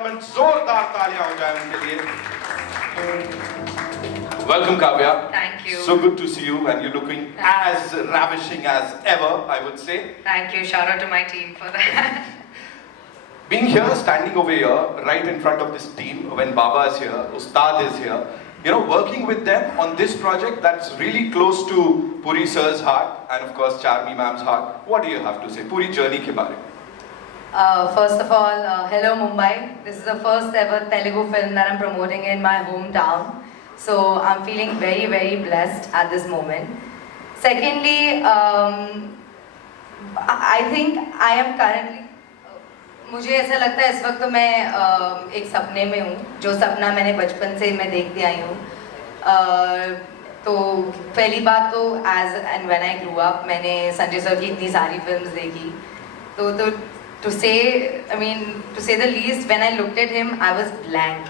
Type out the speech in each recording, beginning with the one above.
जोरदार तालियां हो जाए उनके लिए. Welcome, Kavya. Thank you. So good to see you, and you're looking as ravishing as ever, I would say. Thank you. Shout out to my team for that. Being here, standing over here, right in front of this team, when Baba is here, Ustad is here, working with them on this project that's really close to Puri sir's heart, and of course Charmi ma'am's heart. What do you have to say? Puri journey ke baare mein. First of all, hello Mumbai. This is the first ever Telugu film that I'm promoting in my hometown. So I'm feeling very, very blessed at this moment. Secondly, I think I am currently, मुझे ऐसा लगता है इस वक्त तो मैं एक सपने में हूँ, जो सपना मैंने बचपन से मैं देखती आई हूँ. तो पहली बात तो as and when I grew up मैंने संजय सर की इतनी सारी फिल्म्स देखी. तो to say the least, when I looked at him, I was blank.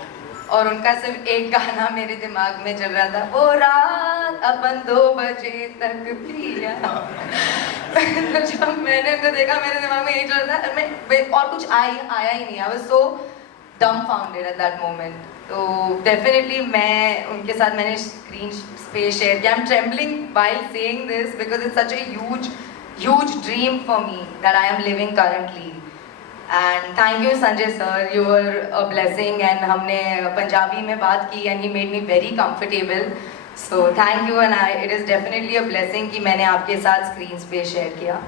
और उनका सिर्फ एक गाना मेरे दिमाग में चल रहा था, वो रात अपन 2 बजे तक पिया. जब मैंने उनको देखा मेरे दिमाग में यही चल रहा था, मैं और कुछ आया ही नहीं. I was so dumbfounded at that moment. तो definitely मैं उनके साथ मैंने स्क्रीन स्पेस शेयर किया. I'm trembling while saying this because it's such a huge dream for me that I am living currently. And thank you Sanjay sir, you were a blessing, and हमने पंजाबी में बात की and he made me very comfortable. So thank you, and it is definitely a blessing कि मैंने आपके साथ screen space share किया.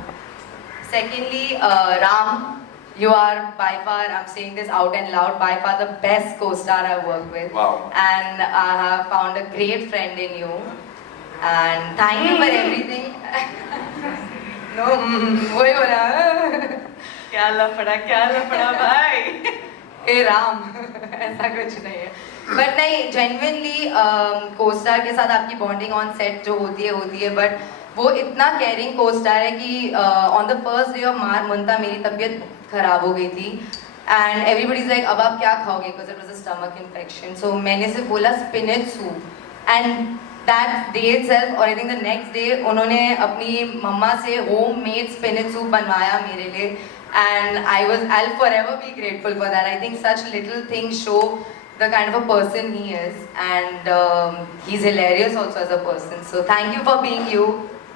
Secondly, Ram, you are by far, I'm saying this out and loud, by far the best co-star I've worked with. Wow. And I have found a great friend in you. And thank you for everything. No, वही हो रहा. क्या लफड़ा भाई. ए राम, ऐसा कुछ नहीं है. बट नहीं, जेन्युइनली को-स्टार के साथ आपकी बॉन्डिंग ऑन सेट जो होती है, बट वो इतना केयरिंग को-स्टार है कि on the first day of मार मुंता मेरी तबीयत खराब हो गई थी. एंड एवरीबडी इज लाइक, अब आप क्या खाओगे, because it was a stomach infection. So मैंने सिर्फ बोला spinach soup, and that day itself, और I think the next day उन्होंने अपनी मम्मा से homemade spinach soup बनवाया मेरे लिए, and I'll forever be grateful for that. I think such little things show the kind of a person he is, and he's hilarious also as a person. So thank you for being you.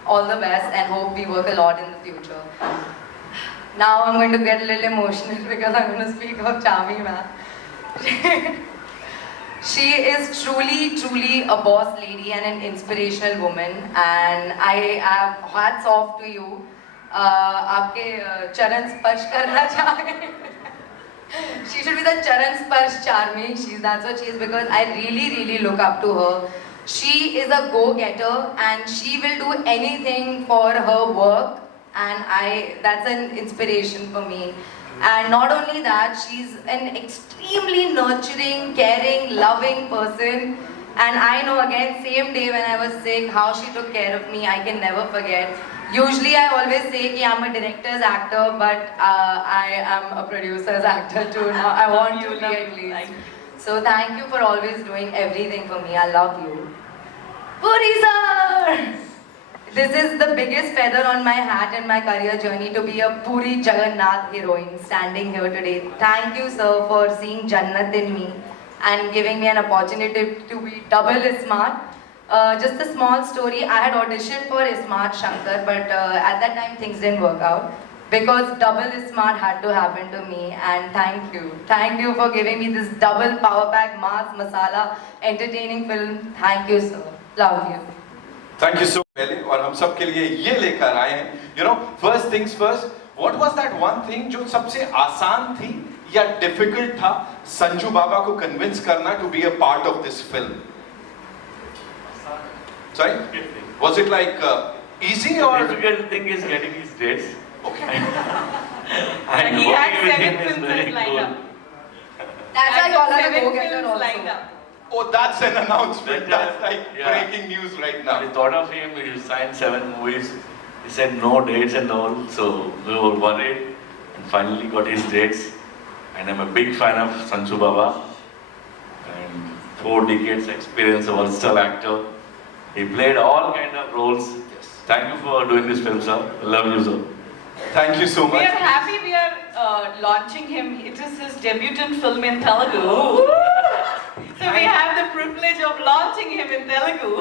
All the best, and hope we work a lot in the future. Now I'm going to get a little emotional because I'm going to speak of Charmi ma'am. She is truly a boss lady and an inspirational woman, and I have hats off to you. आपके चरण स्पर्श करना चाहे. She should be the charan sparsh Charmi. That's what she is, because I really look up to her. She is a go-getter and she will do anything for her work, and that's an inspiration for me. And not only that, she's an extremely nurturing, caring, loving person. And I know, again, same day when I was sick, how she took care of me, I can never forget. Usually I always say that I'm a director's actor, but I am a producer's actor too now. I want to be at least. So thank you for always doing everything for me. I love you. Puri sir! This is the biggest feather on my hat in my career journey, to be a Puri Jagannath heroine standing here today. Thank you sir for seeing Jannat in me and giving me an opportunity to be double Ismat. Just a small story, I had auditioned for Ismat Shankar, but at that time things didn't work out because double Ismat had to happen to me, and thank you for giving me this double power pack mass masala entertaining film. Thank you sir, love you. Thank you so much. और हम सब के लिए ये लेकर आए हैं. First things first, what was that one thing जो सबसे आसान थी या difficult था संजू बाबा को convince करना to be a part of this film? Sorry? Was it like easy or? The difficult thing is getting his dates. Okay. And he had working with 7 him is films very lined cool. up. That's why I call her a 7 go-getter films also. lined up. Oh, that's an announcement. That's like Yeah. breaking news right now. We thought of him, he signed 7 movies. He said no dates and all, so we were worried and finally got his dates. And I'm a big fan of Sanju Baba. And 4 decades experience, a versatile actor. He played all kind of roles. Yes. Thank you for doing this film, sir. I love you, sir. Thank you so We much. are happy we are launching him. It is his debutant film in Telugu. So we have the privilege of launching him in Telugu.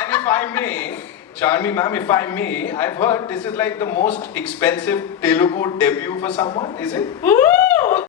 And if I may, Charmi ma'am, if I may, I've heard this is like the most expensive Telugu debut for someone, is it? Woo!